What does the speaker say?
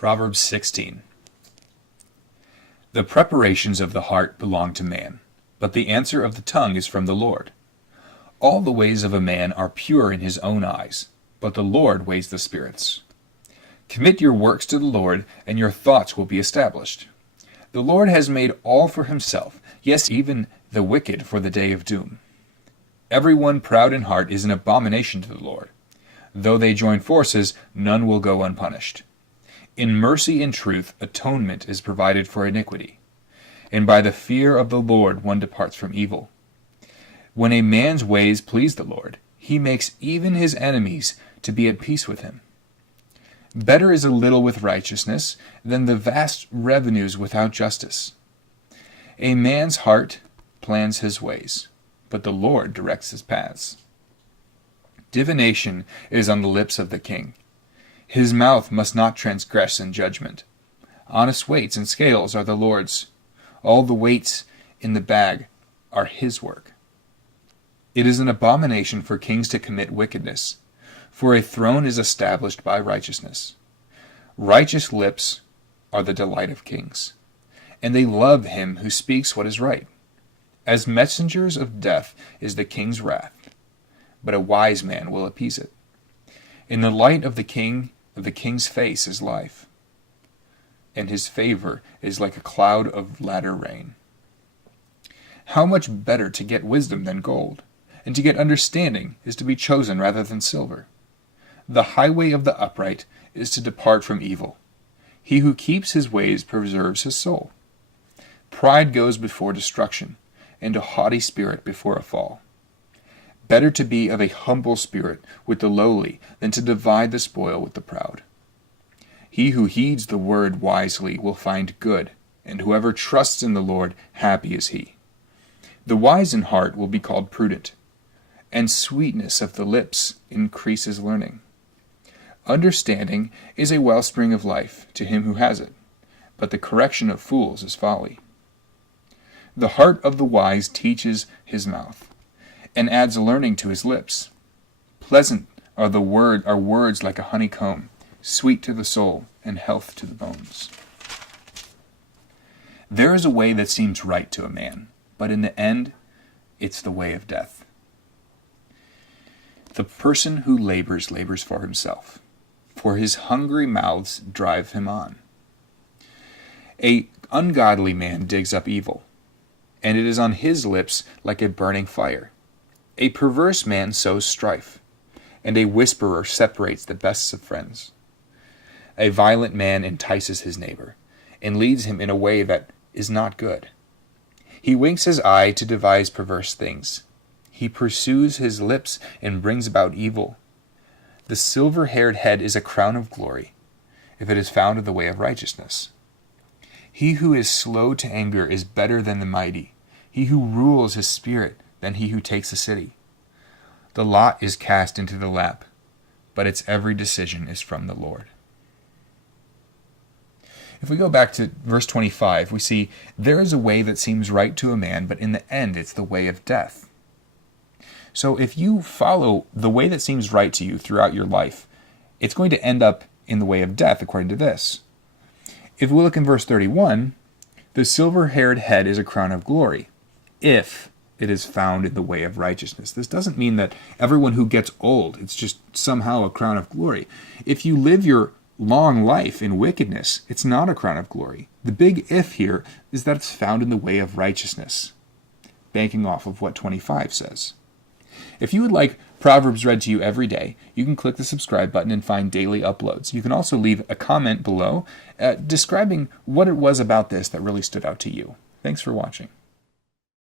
Proverbs 16. The preparations of the heart belong to man, but the answer of the tongue is from the Lord. All the ways of a man are pure in his own eyes, but the Lord weighs the spirits. Commit your works to the Lord, and your thoughts will be established. The Lord has made all for himself, yes, even the wicked for the day of doom. Everyone proud in heart is an abomination to the Lord. Though they join forces, none will go unpunished. In mercy and truth, atonement is provided for iniquity, and by the fear of the Lord one departs from evil. When a man's ways please the Lord, he makes even his enemies to be at peace with him. Better is a little with righteousness than the vast revenues without justice. A man's heart plans his ways, but the Lord directs his paths. Divination is on the lips of the king. His mouth must not transgress in judgment. Honest weights and scales are the Lord's. All the weights in the bag are his work. It is an abomination for kings to commit wickedness, for a throne is established by righteousness. Righteous lips are the delight of kings, and they love him who speaks what is right. As messengers of death is the king's wrath, but a wise man will appease it. In the light of the king's face is life, and his favor is like a cloud of latter rain. How much better to get wisdom than gold, and to get understanding is to be chosen rather than silver. The highway of the upright is to depart from evil. He who keeps his ways preserves his soul. Pride goes before destruction, and a haughty spirit before a fall. Better to be of a humble spirit with the lowly than to divide the spoil with the proud. He who heeds the word wisely will find good, and whoever trusts in the Lord, happy is he. The wise in heart will be called prudent, and sweetness of the lips increases learning. Understanding is a wellspring of life to him who has it, but the correction of fools is folly. The heart of the wise teaches his mouth, and adds learning to his lips. Pleasant are words like a honeycomb, sweet to the soul, and health to the bones. There is a way that seems right to a man, but in the end, it's the way of death. The person who labors for himself, for his hungry mouths drive him on. An ungodly man digs up evil, and it is on his lips like a burning fire. A perverse man sows strife, and a whisperer separates the best of friends. A violent man entices his neighbor, and leads him in a way that is not good. He winks his eye to devise perverse things. He pursues his lips and brings about evil. The silver-haired head is a crown of glory, if it is found in the way of righteousness. He who is slow to anger is better than the mighty. He who rules his spirit than he who takes a city. The lot is cast into the lap, but its every decision is from the Lord. If we go back to verse 25, we see, there is a way that seems right to a man, but in the end it's the way of death. So if you follow the way that seems right to you throughout your life, it's going to end up in the way of death, according to this. If we look in verse 31, the silver-haired head is a crown of glory, if it is found in the way of righteousness. This doesn't mean that everyone who gets old, it's just somehow a crown of glory. If you live your long life in wickedness, it's not a crown of glory. The big if here is that it's found in the way of righteousness, banking off of what 25 says. If you would like Proverbs read to you every day, you can click the subscribe button and find daily uploads. You can also leave a comment below describing what it was about this that really stood out to you. Thanks for watching.